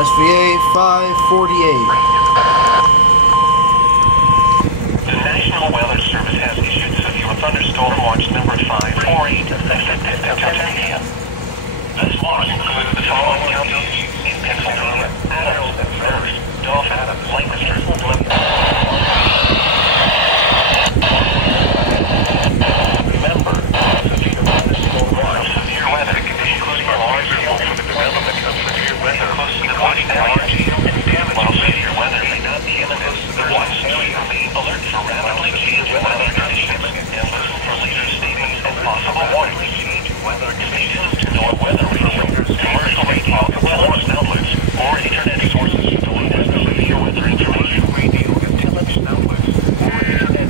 SVA 548. The National Weather Service has issued severe thunderstorm watch number 548 effective until 10 p.m. This watch includes the following counties in Pennsylvania: Adams, Berks, Dauphin, Lancaster, Remember, severe weather conditions are responsible for the development of severe weather, including allergies and damage. While severe weather may not be imminent, the watch should remain alert for rapidly changing weather conditions and listen for later statements and possible warnings. Stay tuned to know weather radios, commercial radio, television outlets, or internet sources for the latest severe weather information. Radio and television outlets or internet.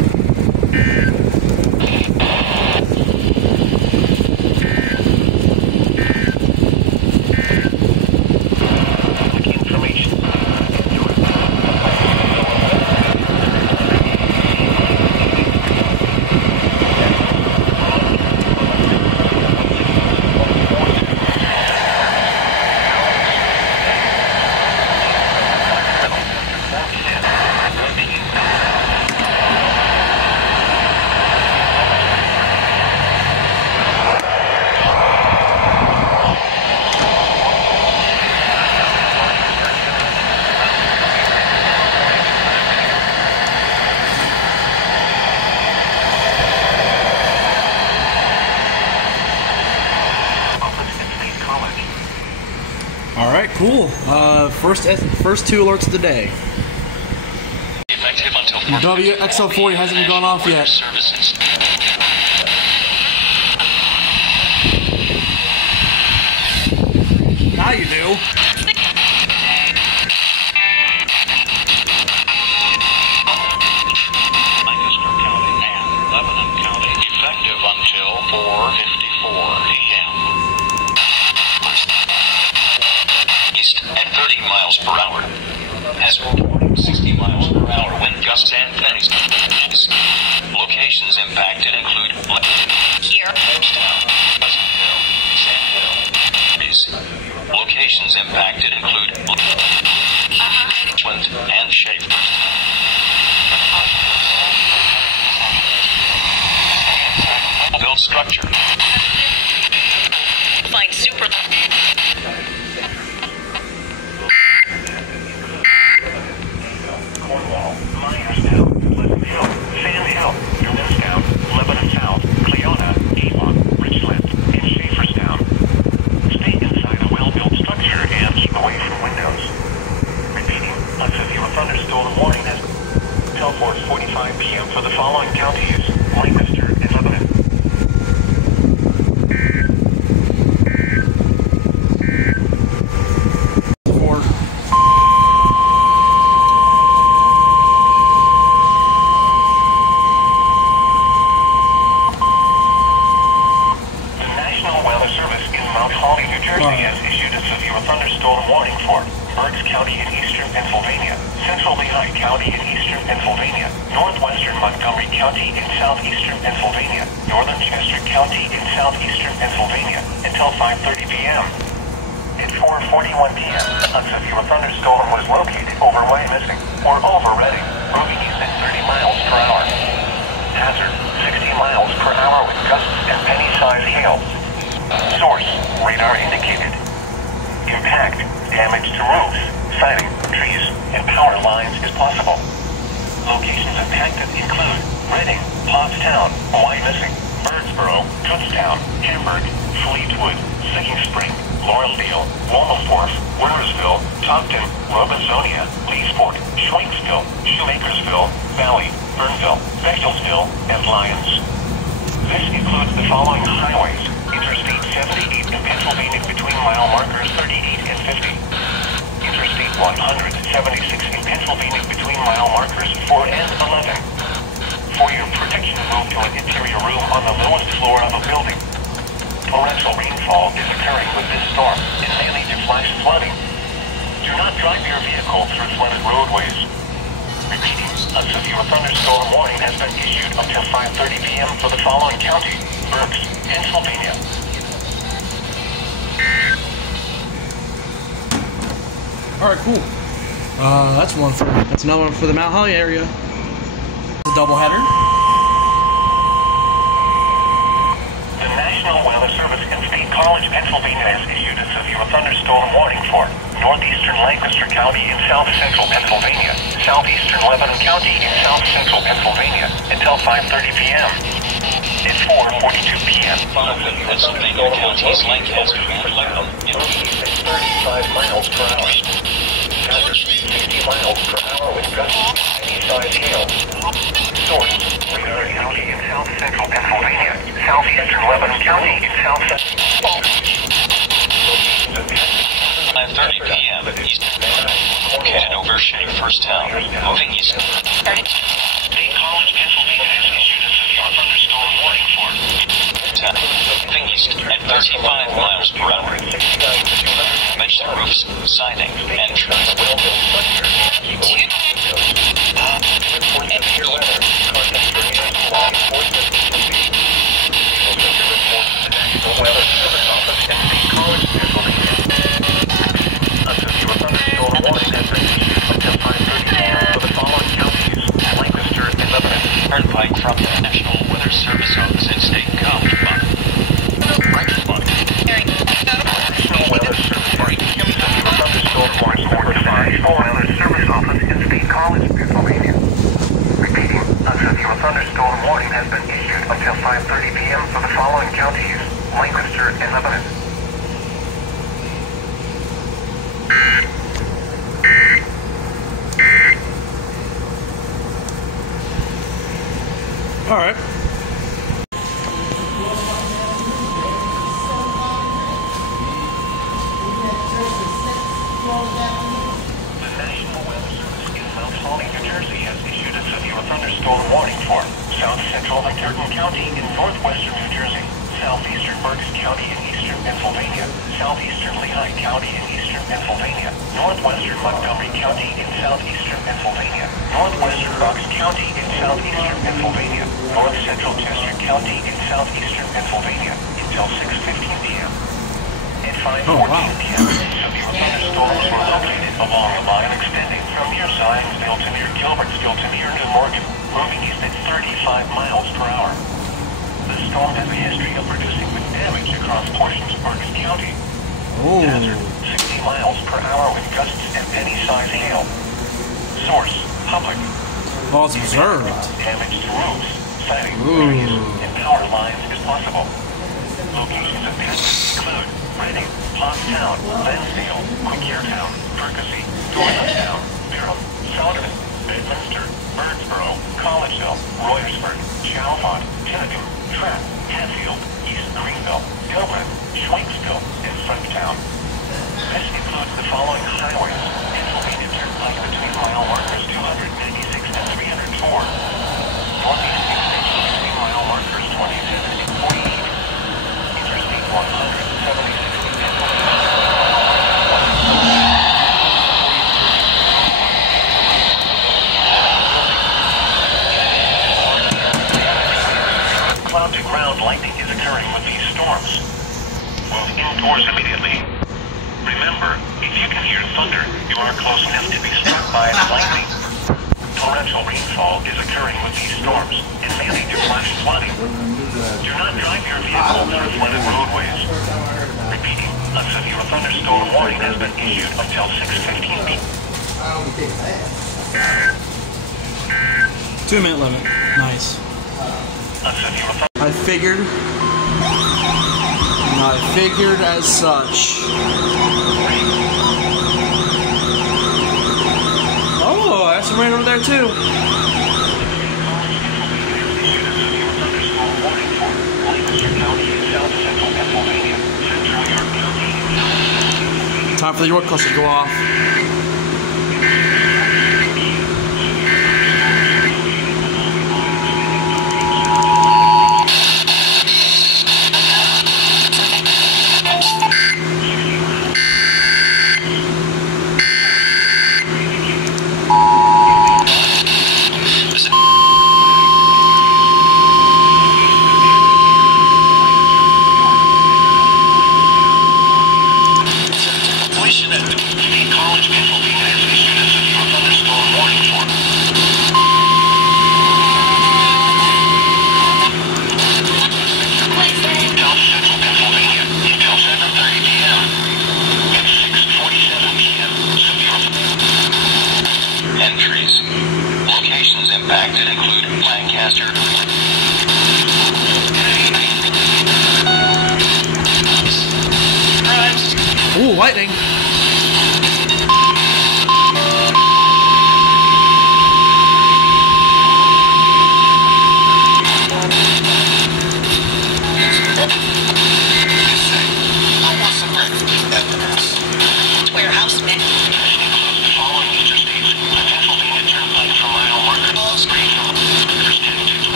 Alright, cool. First two alerts of the day. WXL40 hasn't even gone off yet. Now you do. Lancaster County and Lebanon County, effective until 4:54 p.m. East at 30 miles per hour. As 60 miles per hour wind gusts and pennies. Locations impacted include here, Pleasantville, Sandville. Locations impacted include Richland and Schaefer. Build structure. Find super. Cornwall, Myerstown, Pleasant Hill, Sand Hill, Newmanstown, Lebanon South, Cleona, Avon, Richland, and Schaeferstown. Stay inside a well-built structure and keep away from windows. Repeating, a severe thunderstorm warning has till 4:45 p.m. for the following counties: Lancaster and Lebanon. Has issued a severe thunderstorm warning for Berks County in eastern Pennsylvania, central Lehigh County in eastern Pennsylvania, northwestern Montgomery County in southeastern Pennsylvania, northern Chester County in southeastern Pennsylvania until 5:30 p.m. At 4:41 p.m., a severe thunderstorm was located over Wyomissing or over Reading, moving east at 30 miles per hour. Hazard, 60 miles per hour with gusts and penny-sized hail. Source, radar indicated. Impact, damage to roofs, siding, trees, and power lines is possible. Locations impacted include Reading, Pottstown, Wyomissing, Birdsboro, Kutztown, Hamburg, Fleetwood, Sicking Spring, Laureldale, Womelsdorf, Wintersville, Topton, Robisonia, Leesport, Schwenksville, Shoemakersville, Valley, Burnville, Bechtelville, and Lyons. This includes the following highways: Interstate 78 in Pennsylvania between mile markers 38 and 50. Interstate 176 in Pennsylvania between mile markers 4 and 11. For your protection, move to an interior room on the lowest floor of a building. Torrential rainfall is occurring with this storm and may lead to flash flooding. Do not drive your vehicle through flooded roadways. Repeating, a severe thunderstorm warning has been issued until 5:30 p.m. for the following county: Berks, Pennsylvania. All right, cool. That's another one for the Mount Holly area. It's a doubleheader. The National Weather Service in State College, Pennsylvania has issued a severe thunderstorm warning for northeastern Lancaster County in south central Pennsylvania, southeastern Lebanon County in south central Pennsylvania until 5:30 p.m. At 4:42 p.m. Pennsylvania counties Lancaster and Lebanon in 35 miles per hour. 60 miles per hour with gusts any size hail. Source: Lebanon County in south central Pennsylvania, southeastern Lebanon County in south central. 5:30 p.m. East. Located over Schaeferstown, moving east. State College, Pennsylvania has issued a severe thunderstorm warning for Moving east at 35 miles per hour. Damage the roofs, siding, and truss. Turnpike from the National Weather Service Office in State College. National Weather Service Office in State College, Pennsylvania. Repeating, a severe thunderstorm warning has been issued until 5:30 p.m. for the following counties: Lancaster and Lebanon. All right. The National Weather Service in Mount Holly, New Jersey has issued a severe thunderstorm warning for south central Hunterdon County in northwestern New Jersey, southeastern Berks County in eastern Pennsylvania, southeastern Lehigh County in eastern Pennsylvania, northwestern Montgomery County in southeastern Pennsylvania, northwestern Bucks County in southeastern Pennsylvania, north central Chester County in southeastern Pennsylvania until 6:15 p.m. At 5:14 p.m., severe thunderstorms were located along a line extending from near Zionsville to near Gilbertsville to near New Morgan, moving east at 35 miles per hour. The storm has a history of producing wind damage across portions of Berks County. Oh. Hazard: 60 miles per hour with gusts and penny-size hail. Source: public. Well, it's observed. Damage to roofs, siding, trees, and power lines is possible. Locations of damage include Reading, Pottstown, Lansdale, Quincytown, Percy, Doylestown, Durham, Souderton, Bedminster, Birdsboro, Collegeville, Royersford, Chalfont, Kennebec, Trapp, Hatfield, East Greenville, Gilbert, Schwenksville, and Frenchtown. This includes the following highways: Pennsylvania Turnpike between mile markers 296 and 304. Northeast extension between mile markers 27 and 48. Interstate 176 in Pennsylvania. Cloud-to-ground lightning is occurring with these storms. Move indoors immediately. Remember, if you can hear thunder, you are close enough to be struck by lightning. Torrential rainfall is occurring with these storms and may lead to flash flooding. Do not drive your vehicle through flooded roadways. Repeating, a severe thunderstorm warning has been issued until 6:15 p.m. 2-minute limit. Nice. I figured as such. Oh, I have some rain over there too. Time for the York cluster to go off. State College,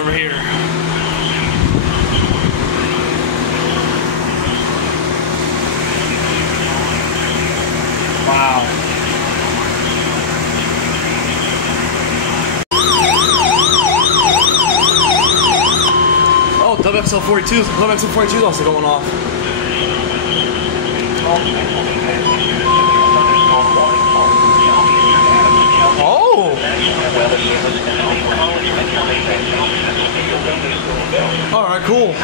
over here. Wow. Oh, WXL42. WXL42 is also going off. Oh! Alright, cool.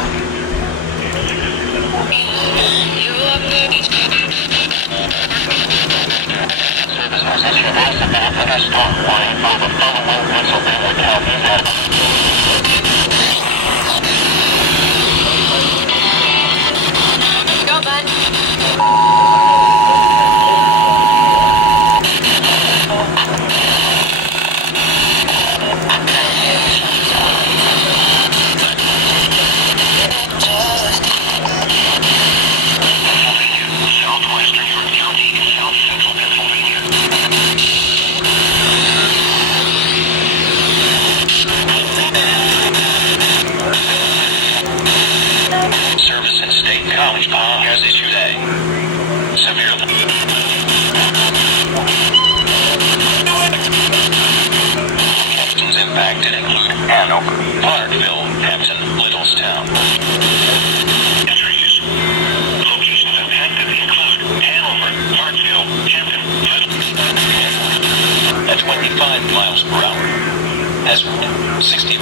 Go, bud. Southwestern York County in south central Pennsylvania. Service and State College has issued a severe locations impacted include Hanover, Parkville, Hampton, Littlestown. Entries. Locations impacted include Hanover, Parkville, Hampton, At 25 miles per hour. As 60.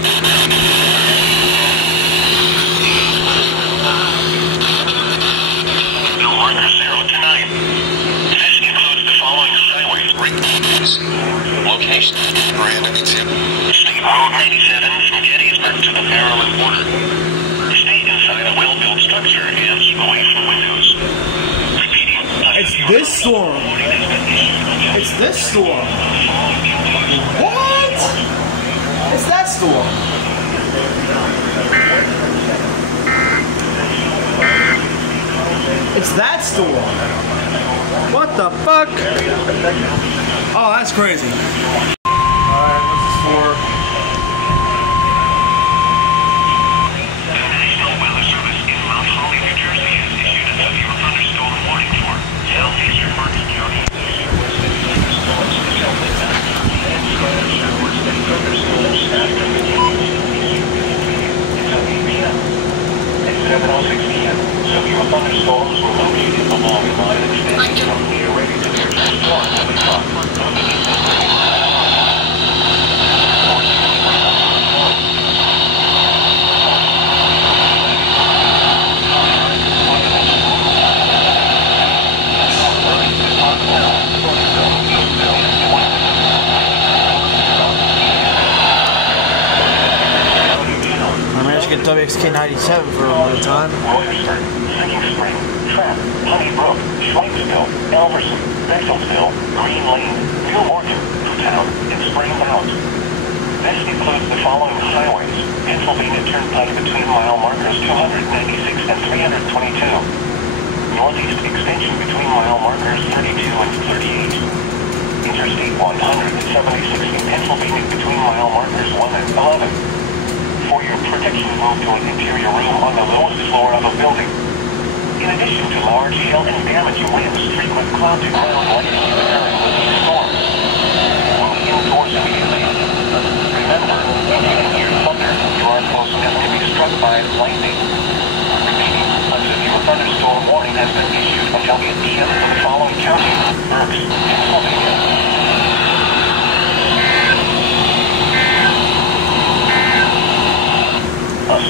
No markers 0 to 9. This includes the following highways. Location. State Road 97 from Gettysburg to the Maryland border. Stay inside a well-built structure and away from windows. Repeating. It's this storm. It's this storm. What? It's that storm. It's that storm. What the fuck? Oh, that's crazy. Alright, what's this for? The National Weather Service in Mount Holly, New Jersey has issued a severe thunderstorm warning for southeastern Berks County. At 7:06 p.m., severe thunderstorms were located along the line extending from near ready to near storm at the top. WXK97 for a long time. Royersford, Singing Spring, Trap, Honeybrook, Schweightsville, Elverson, Bexelsville, Green Lane, New Morgan, Newtown, and Spring Mount. This includes the following highways: Pennsylvania Turnpike between mile markers 296 and 322. Northeast extension between mile markers 32 and 38. Interstate 176 in Pennsylvania between mile markers 1 and 11. For your protection, move to an interior room on the lowest floor of a building. In addition to large hail and damaging winds, frequent cloud to ground lightning is occurring with these storms. Move indoors immediately. Remember, if you can hear thunder, you are close enough to be struck by lightning. Repeating, a severe thunderstorm warning has been issued by WDM in the following counties: Berks, Pennsylvania.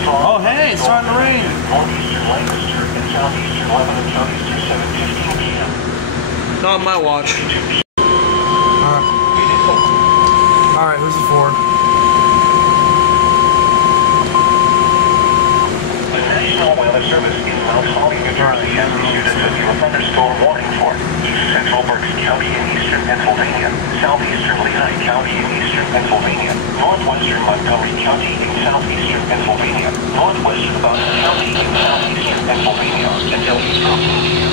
Oh, hey, it's starting to rain. Northeastern Lancaster and southeastern Lebanon counties through 7:15 p.m. Not on my watch. Alright, who's it for? The National Weather Service in Mount Holly, New Jersey has issued a severe thunderstorm warning for east central Berks County in eastern Pennsylvania, southeastern Lehigh County in eastern Pennsylvania, northwestern Montgomery County in southeastern Pennsylvania, northwestern Boston County in southeastern Pennsylvania, until eastern India.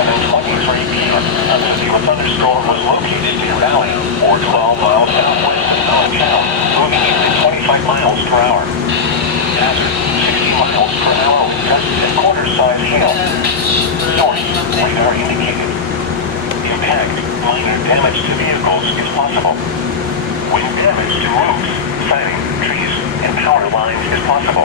7:23 p.m. A severe thunderstorm was located near Valley, or 12 miles southwest of downtown, moving east at 25 miles per hour. Hazard, 60 miles per hour with gusts and quarter-size hail. Source, radar indicated. Impact, minor damage to vehicles is possible. Wind damage to roofs, siding, trees, and power lines is possible.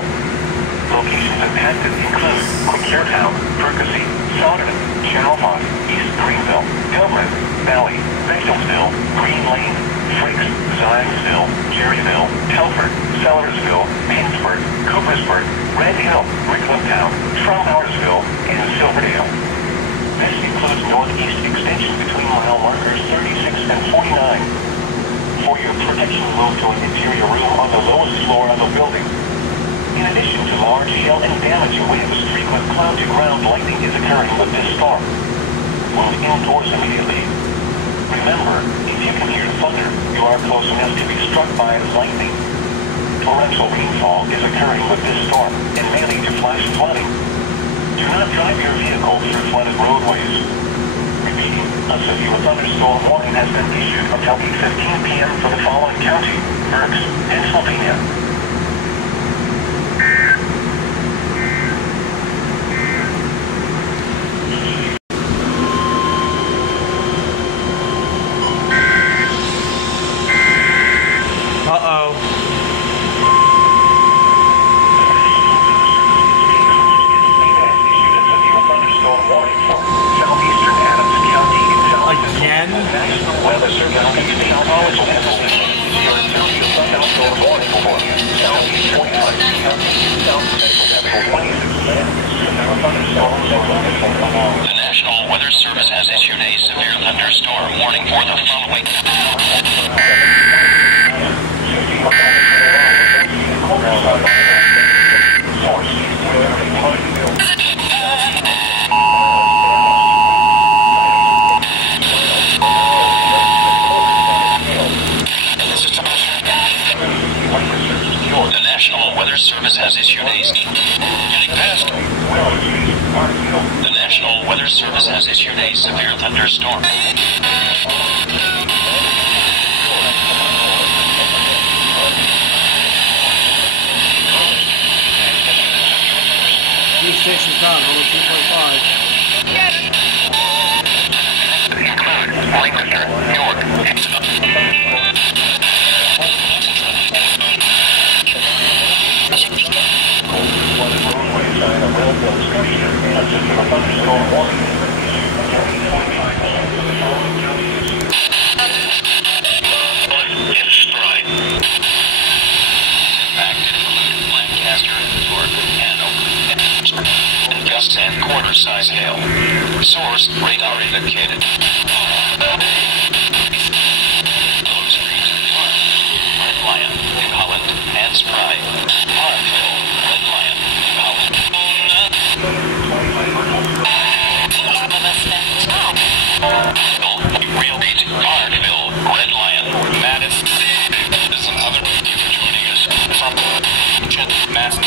Locations impacted include Quincytown, Percy, Souderton, Chalmont, East Greenville, Gilbert, Valley, Batesville, Green Lane, Fricks, Zionsville, Jerryville, Telford, Sellersville, Painsford, Coopersburg, Red Hill, Ricklandtown, Trombowersville, and Silverdale. This includes northeast extension between mile markers 36 and 49. For your protection, move to an interior room on the lowest floor of a building. In addition to large hail and damaging winds, frequent cloud-to-ground lightning is occurring with this storm. Move indoors immediately. Remember, if you can hear thunder, you are close enough to be struck by lightning. Torrential rainfall is occurring with this storm and may lead to flash flooding. Do not drive your vehicle through flooded roadways. Repeating, a severe thunderstorm warning has been issued until 8:15 p.m. for the following county: Berks, Pennsylvania. The National Weather Service has issued a severe thunderstorm warning for the following. The National Weather Service has issued a getting past. The National Weather Service has issued a severe thunderstorm. News station time, 2.5. Lancaster, York. Gusts and quarter-size hail. Source, radar indicated. Those streets, Red Lion, Holland, and Spry. Harville, Red Lion, Holland. Real beat, Harville, Red Lion, Madison. There's some other people joining us from Mass.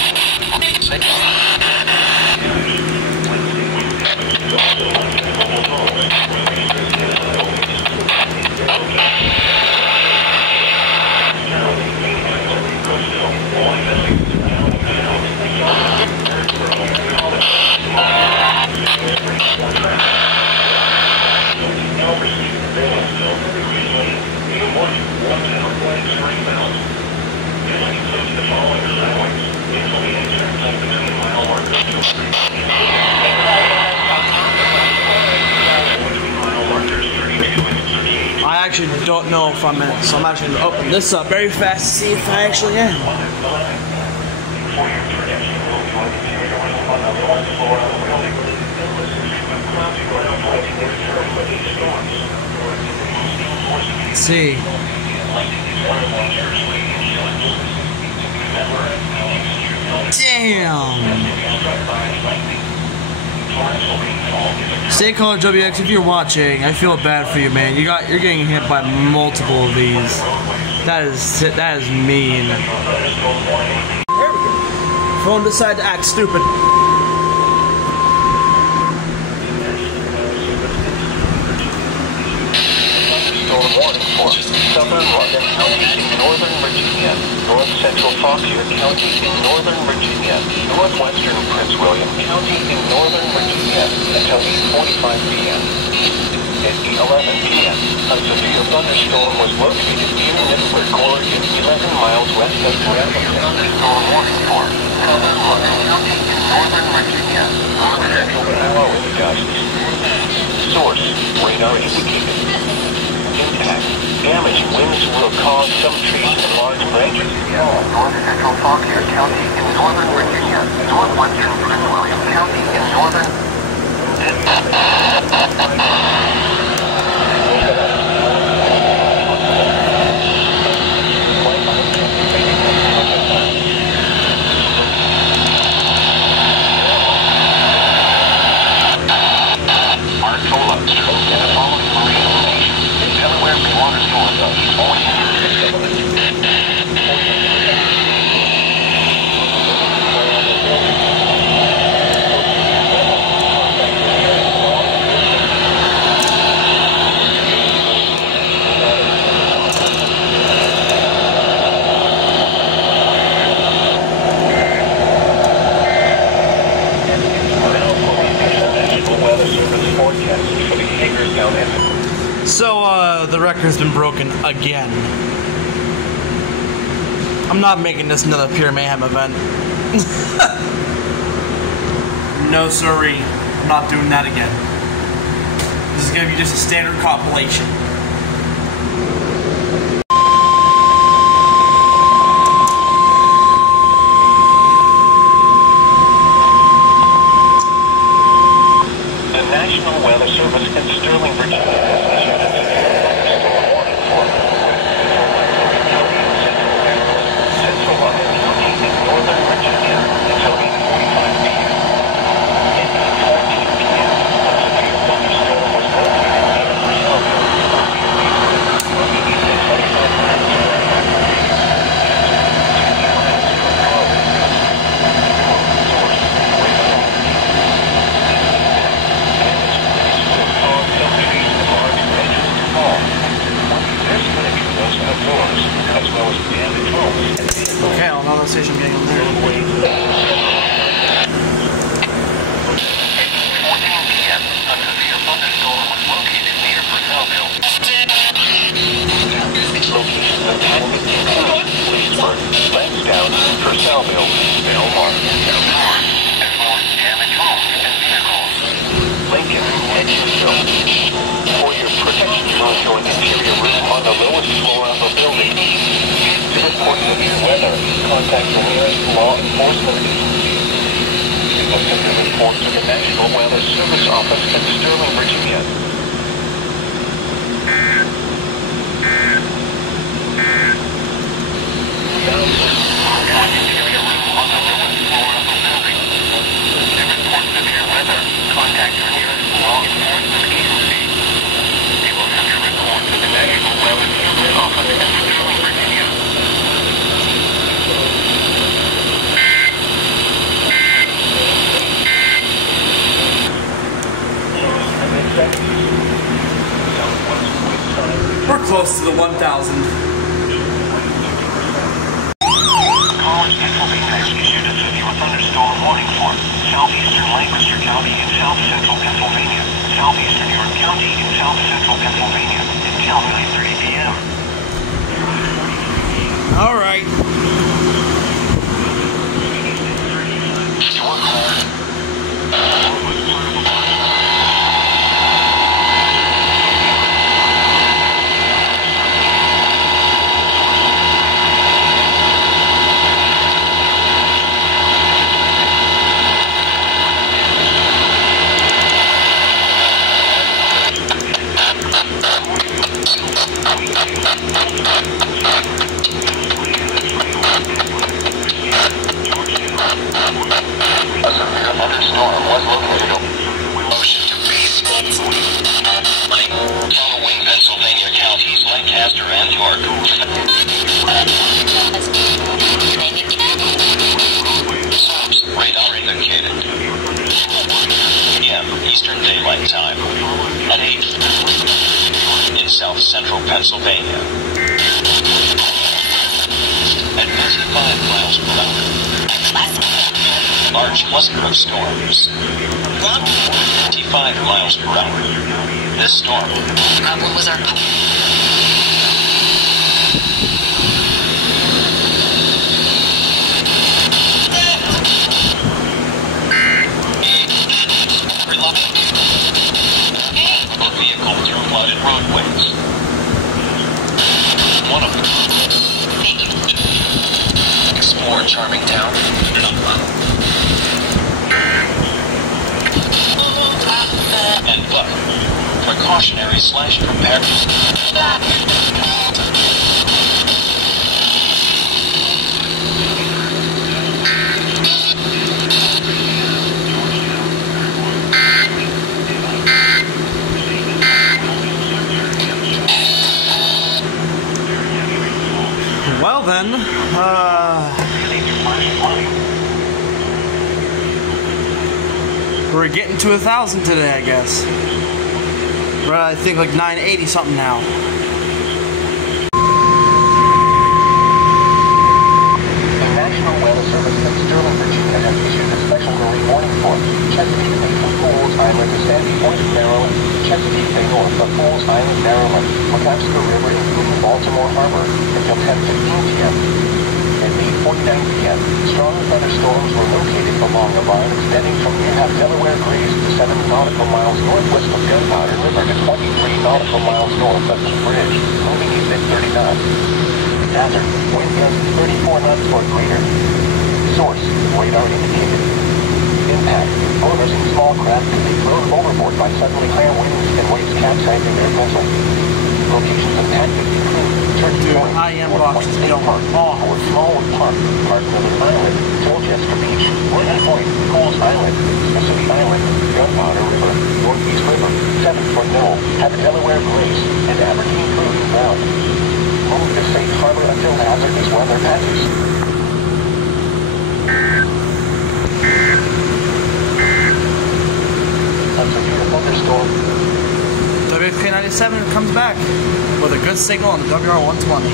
I actually don't know if I'm in, so I'm actually going to open this up very fast to see if I actually am. Let's see. Damn. Stay calm, WX. If you're watching, I feel bad for you, man. You're getting hit by multiple of these. That is mean. There we go. Phone decided to act stupid. southern Logan County in northern Virginia, north central Fauquier County in northern Virginia, northwestern Prince William County in northern Virginia until 8:45 p.m. At 11 p.m., a severe thunderstorm was located near Middleburg, Oregon, 11 miles west of Paramus. Thunderstorm warning for southern Logan County in northern Virginia, north central blowing gusts. Source, radar indicated. Impact. Damaged winds will cause some trees and large branches. North central Fauquier County in northern Virginia, northwestern Prince William County in northern... So, the record's been broken again. I'm not making this another Pure Mayhem event. No, sorry. I'm not doing that again. This is gonna be just a standard compilation. The National Weather Service in Sterling, Virginia has issued a thunderstorm warning for central Logan County in northern Virginia until 8:45 p.m. At 8:14 p.m., a severe thunderstorm was located near Purcellville, at 25 miles away. Okay, I'll know the station getting on there. 14 p.m. A severe thunderstorm was located near Purcellville. Locations of Hackett include Leesburg, Lansdowne, Purcellville, Belmar, and more damaged homes and vehicles. Lincoln and Houston. For your protection, mount your interior room on the lowest floor of a building. To report severe weather, contact the nearest law enforcement agency. You must send a report to the National Weather Service office in Sterling, Virginia. Contact interior room on the lowest floor of a building. To report severe weather, contact your nearest law enforcement agency. You will have to report to the National Weather Service office in Sterling, Virginia. We're close to the 1,000. College, Pennsylvania has issued a severe thunderstorm warning for southeastern Lancaster County in south central Pennsylvania, southeastern York County in south central Pennsylvania until 9:30 p.m. All right. A severe thunderstorm was located. Motion to base. Following Pennsylvania counties, Lancaster and York. Source, radar indicated. PM, Eastern Daylight Time. At 8. In south central Pennsylvania. 25 miles per hour. Large cluster of storms. 25 miles per hour. This storm. What was our... Vehicle through flooded roadways. One of them. Explore charming town. And but precautionary / prepare. Well then, we're getting to 1,000 today, I guess. We're at, I think, like 980 something now. The National Weather Service in Sterling, Virginia has issued a special early warning for Chesapeake Bay from Fools Island to Sandy Point, Maryland, Chesapeake Bay north of Fools Island, Maryland, Patapsco River, including Baltimore Harbor, until 10:15 p.m. At 8:49 p.m., strong thunderstorms were located along the line extending from near Delaware Grays to 7 nautical miles northwest of Gunpowder River to 23 nautical miles north of the bridge, moving east at 30 knots. Hazard, wind gusts 34 knots or greater. Source, radar indicated. Impact, owners in small craft could be thrown overboard by suddenly higher winds and waves capsizing their vessel. Locations of tactics include Turkey Point, IM boxes don't work. Smallwood Park, Park Village Island, Colchester Beach, Morgan Point, Coles Island, Mississippi Island, Gunpowder River, Northeast River, Sevenford Knoll, Delaware Grace, and Aberdeen Cruising Ground. Move to safe harbor until hazardous weather passes. A severe thunderstorm. WXK97 comes back with a good signal on the WR120.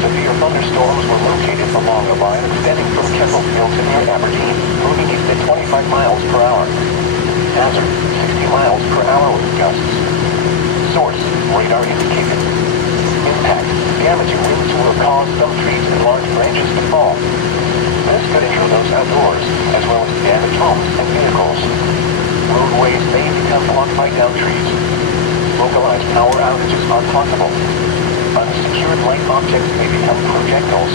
Severe thunderstorms were located along the line extending from Kesselsfield to near Aberdeen, moving east at 25 miles per hour. Hazard, 60 miles per hour with gusts. Source, radar indicated. Impact, damaging winds will have caused some trees and large branches to fall. This could injure those outdoors, as well as damage homes and vehicles. Roadways may become blocked by downed trees. Localized power outages are possible. Unsecured light objects may become projectiles.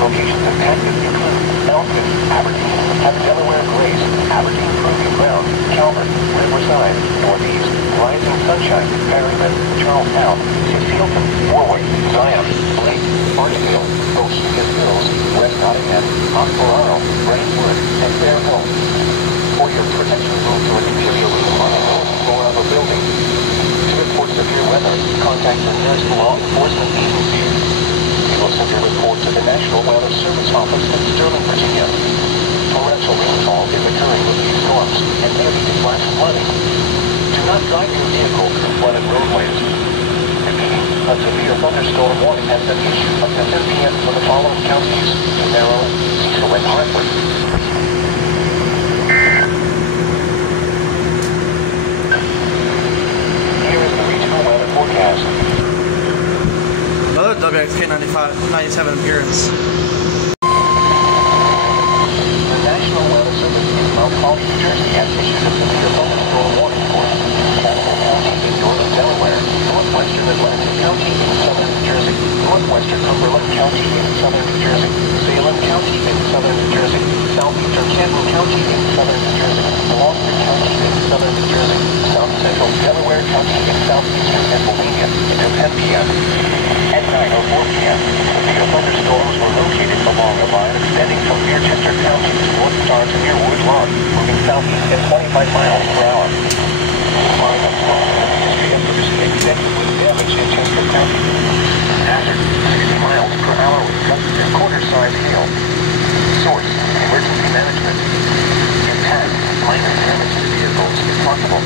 Locations impacted include Elton, Aberdeen, Delaware Grace, Aberdeen Proving Ground, Calvert, Riverside, Northeast, Rising Sunshine, Perryman, Charlestown, Hilton, Warwick, Zion, Blake, Barnesville, Bohemian Hills, West Nottingham, Oscorano, Brentwood, and Bear Hill. For your protection, move to an interior room on the fourth floor of a building. To report severe weather, contact the nearest law enforcement agency. You will send your report to the National Weather Service Office in Sterling, Virginia. Torrential rainfall is occurring with these storms and may lead to flash flooding. Do not drive your vehicle through flooded roadways. Repeating, a severe thunderstorm warning has been issued until 10 p.m. for the following counties: Maryland, Cecil, and Hartford. Forecast. Another WXK97 appearance. The National Weather Service in Mount Holly, New Jersey has issued a severe thunderstorm warning for Baltimore County in northern Delaware, northwestern Atlantic County in southern New Jersey, northwestern Cumberland County in southern New Jersey, Salem County in southern New Jersey, southeastern Canton County in southern New Jersey, Gloucester County in southern New Jersey, south central Delaware County in southeastern Pennsylvania until 10 p.m. And 9:04 p.m. Severe thunderstorms were located along a line extending from near Chester County to North Star to near Wood Lawn, moving southeast at 25 miles per hour. Line of storms in the history of producing extensive wind damage in Chester County. Hazard, 60 miles per hour with gusts and quarter-size hail. Source, emergency management. Impact, minor damage to vehicles if possible.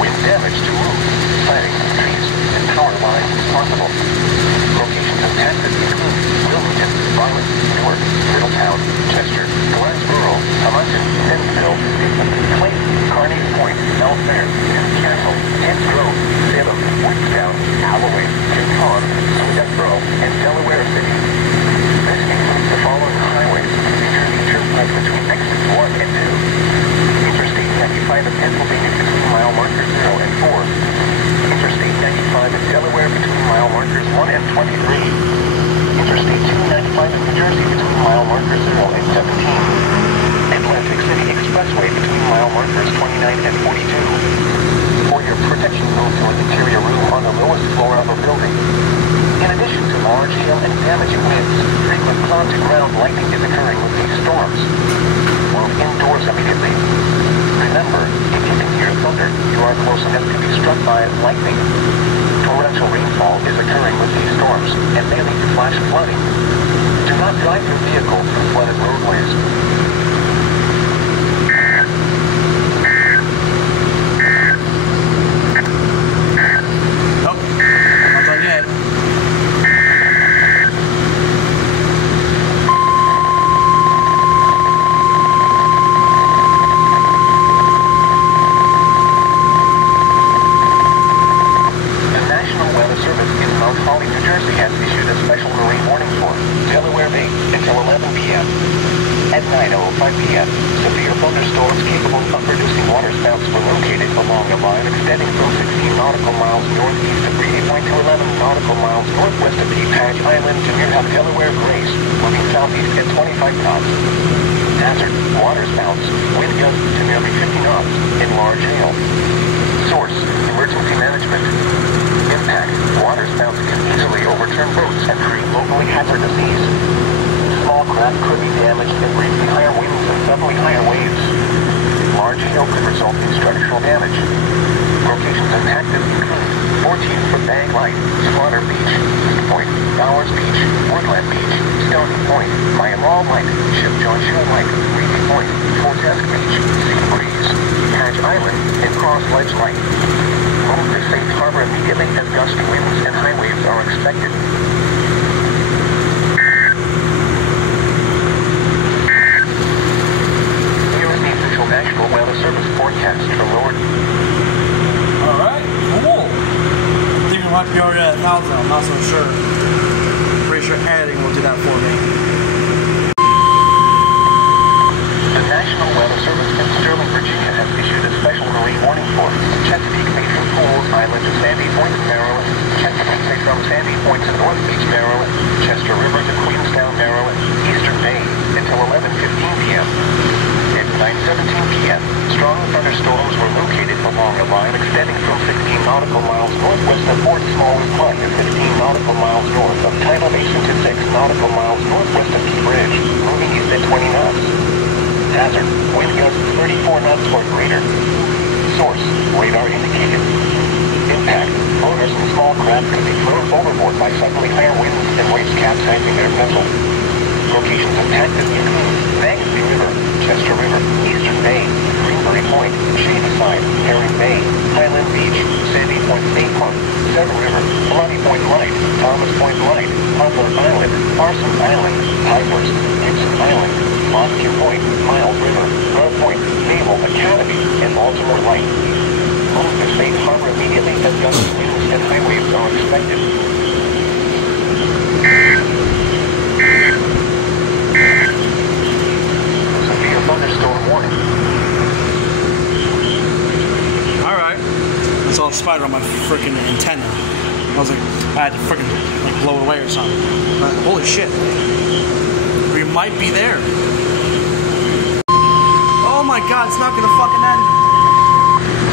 Wind damage to roofs, siding, trees, and power lines if possible. Locations impacted include Wilmington, Violent, Newark, Middletown, Chester, Glassboro, Hamilton, Pennsville, Clayton, Carnegie Point, Belfair, Castle, Kents Grove, Salem, Woodstown, Halloway, Canton, Swedesboro, and Delaware City. This includes the following highways: New Jersey Turnpike between exits 1 and 2. Interstate 95 in Pennsylvania between mile markers 0 and 4. Interstate 95 in Delaware between mile markers 1 and 23. Interstate 295 in New Jersey between mile markers 0 and 17. Atlantic City Expressway between mile markers 29 and 42. For your protection, move to an interior room on the lowest floor of a building. In addition to large hail and damaging winds, frequent cloud-to-ground lightning is occurring with these storms. Move indoors immediately. Remember, if you can hear thunder, you are close enough to be struck by lightning. Torrential rainfall is occurring with these storms and may lead to flash flooding. Do not drive your vehicle through flooded roadways. At 9:05 p.m., severe thunderstorms capable of producing waterspouts were located along a line extending from 16 nautical miles northeast of Grady Point to 11 nautical miles northwest of Cape Hatch Island to near Delaware Grace, moving southeast at 25 knots. Hazard, waterspouts, wind gusts to nearly 50 knots, and large hail. Source, emergency management. Impact, waterspouts can easily overturn boats and create locally hazardous seas. Small craft could be damaged and briefly higher winds and suddenly higher waves. Large hail could result in structural damage. Locations impacted include 14-foot Bag Light, Slaughter Beach, East Point, Bowers Beach, Woodland Beach, Stony Point, Myanmar Light, Ship John Shoal Light, Reedy Point, Fortesk Beach, Sea Breeze, Hatch Island, and Cross Ledge Light. Move to safe harbor immediately as gusty winds and high waves are expected. National Weather Service forecast from Lord. Alright, cool. I think we might be already at 1,000, I'm not so sure. Pretty sure editing will do that for me. The National Weather Service in Sterling, Virginia has issued a special marine warning for Chesapeake Bay from Pools Island to Sandy Point, Maryland, Chesapeake Bay from Sandy Point to North Beach, Maryland, Chester River to Queenstown, Maryland, Eastern Bay until 11:15 p.m. At 9:17 p.m., strong thunderstorms were located along a line extending from 16 nautical miles northwest of Fort Small Plug and 15 nautical miles north of Tidal Basin to 6 nautical miles northwest of Key Bridge, moving east at 20 knots. Hazard, wind gusts 34 knots or greater. Source, radar indicated. Impact, boaters and small craft could be thrown overboard by suddenly higher winds and waves capsizing their vessel. Locations impacted include Manistee River, Chester River, Eastern Bay, Greenberry Point, Shadyside, Herring Bay, Highland Beach, Sandy Point State Park, Severn River, Bloody Point Light, Thomas Point Light, Harper Island, Parsons Island, Pipers, Gibson Island, Montague Point, Miles River, North Point, Naval Academy, and Baltimore Light. Move to safe harbor immediately as gusty winds and high waves are expected. Thunderstorm warning. Alright. I saw a spider on my freaking antenna. I was like, I had to freaking blow it away or something. But holy shit. We might be there. Oh my god, it's not gonna fucking end.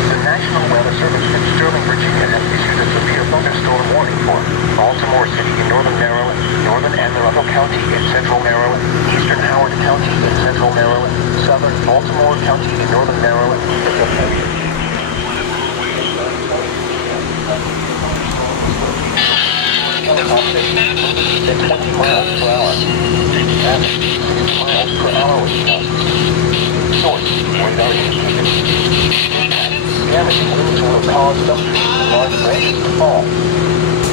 The National Weather Service in Sterling, Virginia has issued a severe thunderstorm warning for Baltimore City, helicopter at 20 miles per hour. Traffic 60 miles per hour with gusts. Source, radar indicated. Impact, damaging winds will cause some trees and large branches to fall.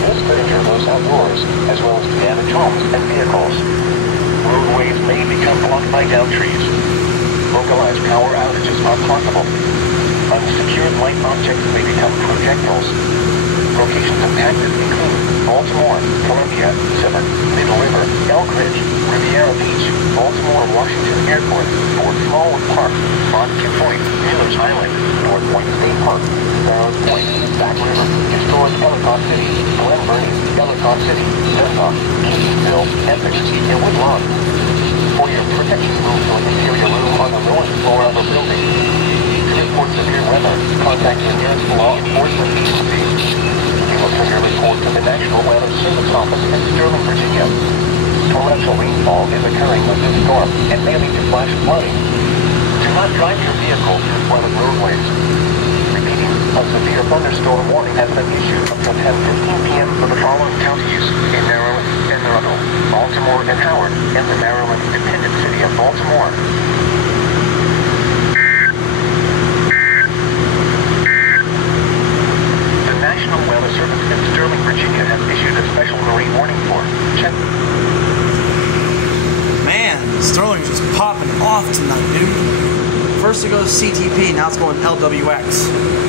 This could injure those outdoors, as well as damage homes and vehicles. Roadways may become blocked by downed trees. Localized power outages are possible. Unsecured light objects may become projectiles. Locations impacted include Baltimore, Columbia, Severn, Middle River, Elk Ridge, Riviera Beach, Baltimore Washington Airport, Fort Smallwood Park, Montague Point, Miller's Island, North Point State Park, Barrows Point, Back River, Historic Ellicott City, Glen Burnie, Ellicott City, Murdoch, Kingsville, Essex, and Woodlawn. For your protection, move to an interior room on the north floor of a building. To report severe weather, contact your nearest law enforcement agency. You will send your report to the National Weather Service Office in Sterling, Virginia. Torrential rainfall is occurring with this storm and may lead to flash flooding. Do not drive your vehicle through flooded roadways. Repeating, a severe thunderstorm warning has been issued until 10:15 p.m. for the following counties in Maryland and Norfolk, Baltimore and Howard, and the Maryland independent city of Baltimore. The National Weather Service in Sterling, Virginia has issued a special marine warning for check. Man, Sterling's just popping off tonight, dude. First it goes CTP, now it's going LWX.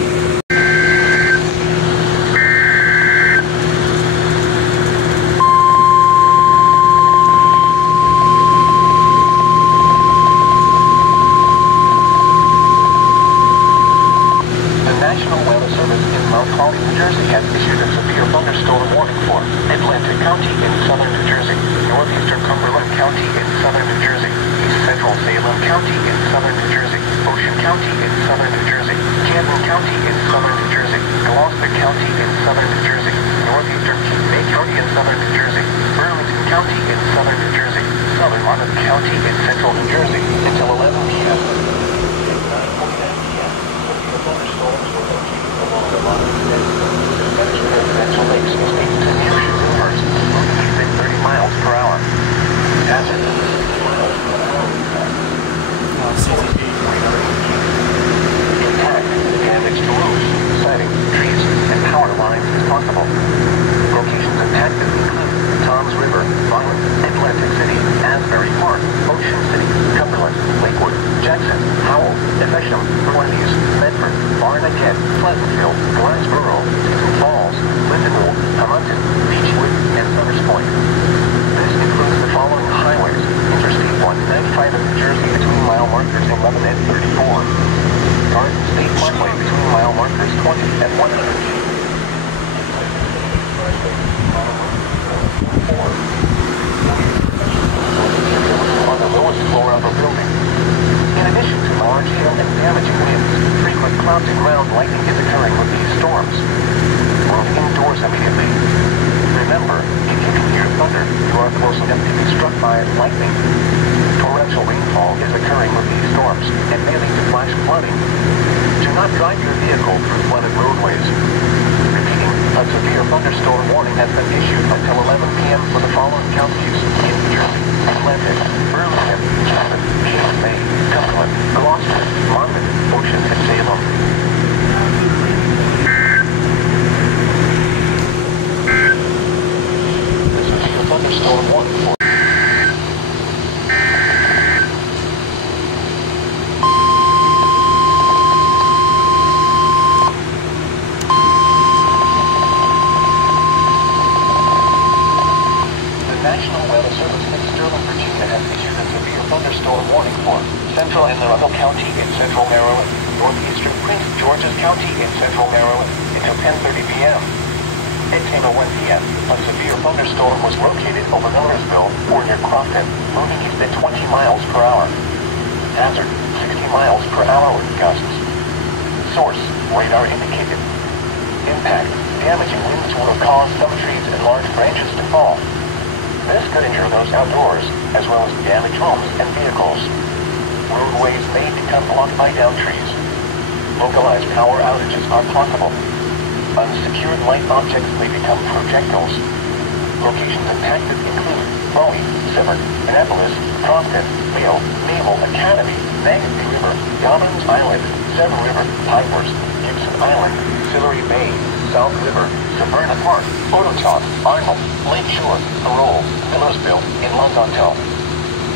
Locations impacted include Bowie, Sivert, Annapolis, Crofton, Leo, Naval Academy, Manatee River, Dobbins Island, Seven River, Pinehurst, Gibson Island, Sillery Bay, South River, Severna Park, Ototoc, Arnold, Lake Shore, Parole, Millersville, and Longontel.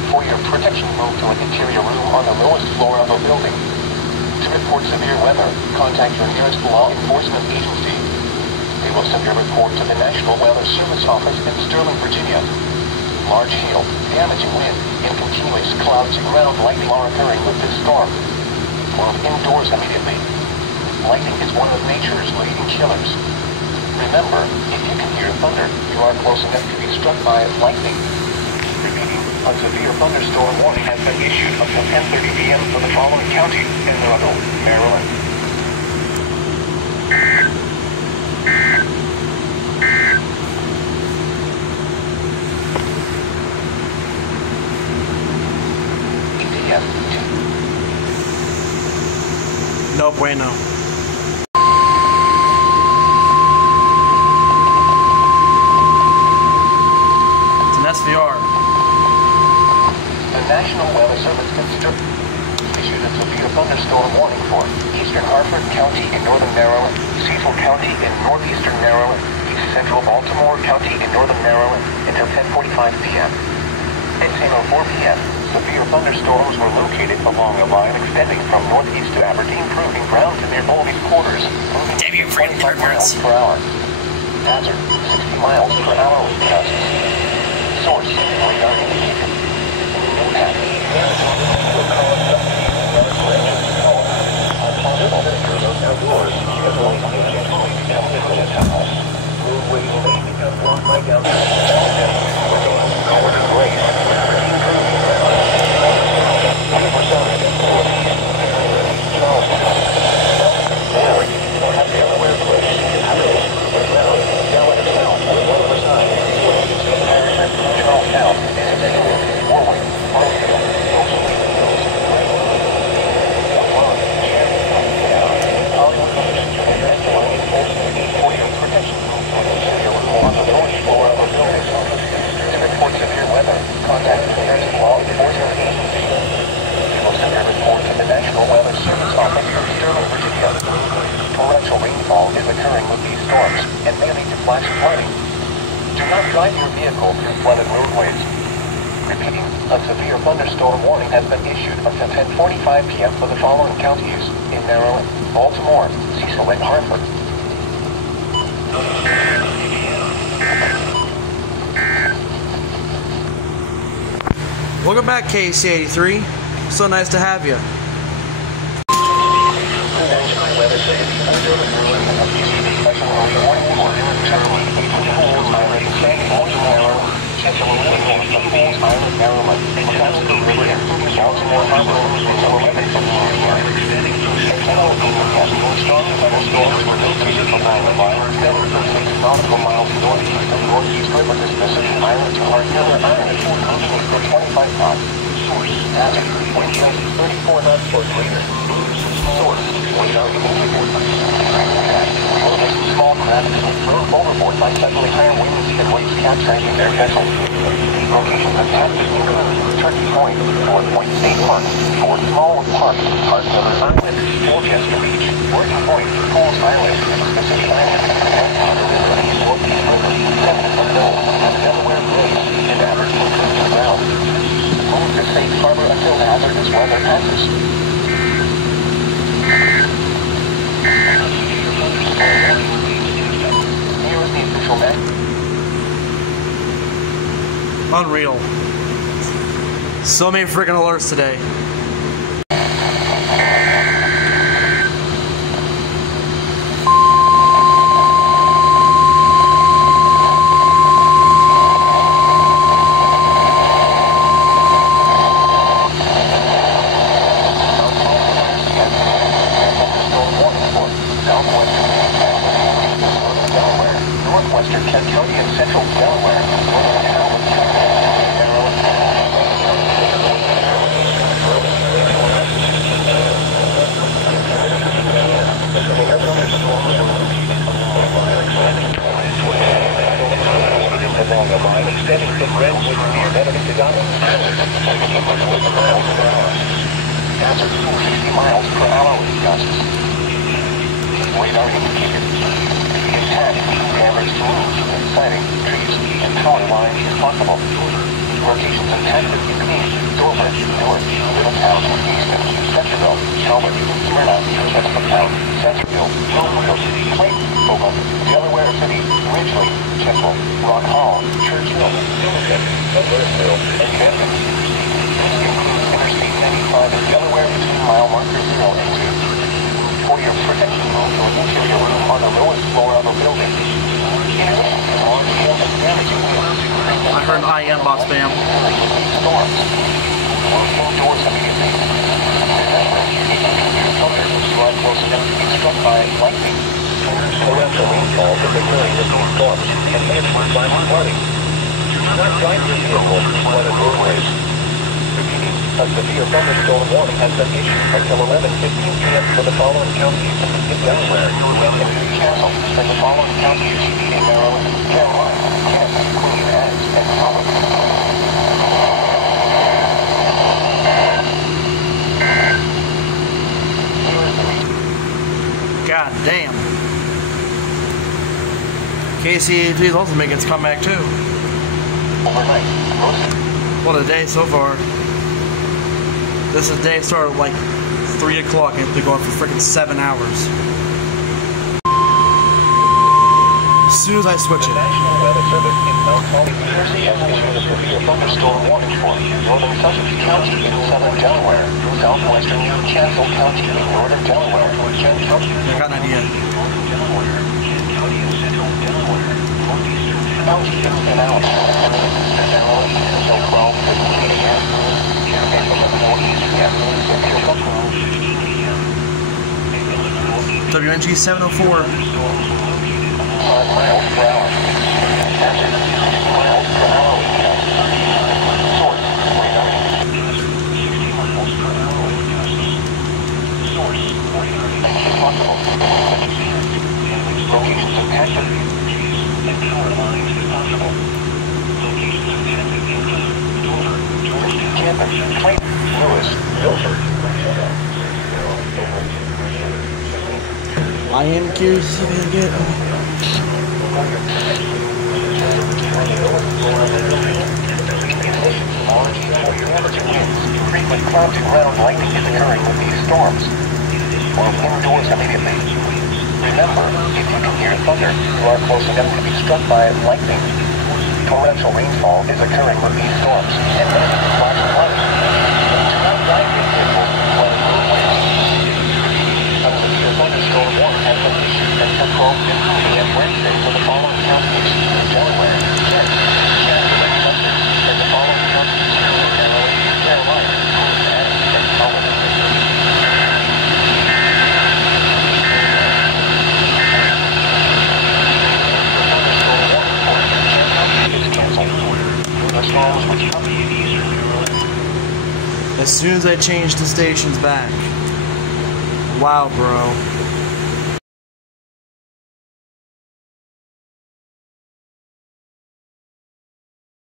For your protection, move to an interior room on the lowest floor of a building. To report severe weather, contact your nearest law enforcement agency. They will send your report to the National Weather Service Office in Sterling, Virginia. Large hail, damaging wind, and continuous cloud-to-ground lightning are occurring with this storm. Move indoors immediately. Lightning is one of nature's leading killers. Remember, if you can hear thunder, you are close enough to be struck by lightning. Repeating, a severe thunderstorm warning has been issued until 10:30 p.m. for the following counties: Anne Arundel, Maryland. No bueno. It's an SVR. The National Weather Service issued a severe thunderstorm warning for eastern Hartford County in northern Maryland, Cecil County in northeastern Maryland, east central Baltimore County in northern Maryland until 10:45 p.m. At 10:04 p.m., severe thunderstorms were located along a line extending from northeast to Aberdeen Proving Ground to near Bowlby's quarters, moving 25 miles per hour. Hazard, 60 miles per hour with gusts. Source, radar indicated. Impact, will cause outdoors, roadways may become blocked by downtown. Covered in grace. A severe thunderstorm warning has been issued until 10:45 p.m. for the following counties in Maryland: Baltimore, Cecil, and Hartford. Welcome back, KC83. So nice to have you. Small craft is thrown overboard by suddenly higher winds and waves capsizing their vessel. Locations of hazardous include Turkey Point, Fort Point State Park, Fort Smallwood Park, Park Miller's Island, Dorchester Beach, Working Point, Coles Island, Pacific Island, Northeast River, Delaware Bridge, and Aberdeen Proving Ground. Move to safe harbor until hazardous weather passes. Here is the official map. Unreal. So many freaking alerts today. Northwestern County and Central Delaware. a line extending from Red with near enemy to Donald. Hazard 60 miles per hour with gusts. Radar indicated. The attack damaged roofs, siding, trees, and power lines if possible. Locations intended include Dover, Newark, Middletown, Easton, Centerville, Talbot, Smyrna, Chestertown, Centerville, Hillsville, Clayton, Beaumont, Delaware City, Ridgely, Chesel, Rock Hall, Churchill, Silverton, Edwardsville, and Camden. This includes Interstate 95 and Delaware 15-mile marker 0 and 2. For your protection, move to an interior room on the lowest floor of a building. In addition to large-scale and damaging winds, I heard I am boss bam. storms. Move indoors immediately. Remember, if you can hear thunder, you are close enough to be struck by lightning. Torrential rainfall is occurring with these storms and may be violent flooding. Do not drive your vehicle through flooded roadways. Repeating, a severe thunderstorm warning has been issued until 11:15 p.m. for the following counties in Delaware, and Castle, and the following counties in Maryland, Carolina, Kansas, Queen Anne, and Holland. God damn. KCAT's also making its comeback too. Overnight, What a day so far. This day started like 3 o'clock and it's been going for freaking 7 hours. As soon as I switch the it. National Weather Service in Mount Holly, New Jersey has issued a severe thunderstorm warning for northern Sussex County in southern Delaware, southwestern Castle County in northern Delaware, Kent County. I got an idea. County in Alabama, until 12:15 a.m. and 11:40 p.m. WNG 704. 5 miles per hour. Hazard 60 miles per hour. Source, radar. 60 miles per hour. Source, radar. Possible. Locations of passion. And power lines if possible. Locations of Dover, Georgetown, Campus, Clayton, Lewis, Milford. I am curious if I can get. Frequent clouds and ground lightning is occurring with these storms. Move indoors immediately. Remember, if you can hear thunder, you are close enough to be struck by lightning. Torrential rainfall is occurring with these storms, and may be flashing lights. Do not drive your vehicle while in roadways. A severe thunderstorm warning has been issued until 12:15 p.m. Wednesday for the following counties in Delaware, Kent, Castle, and Sussex, and the following counties in Maryland, Carolina, and Holland. As soon as I change the stations back. Wow, bro.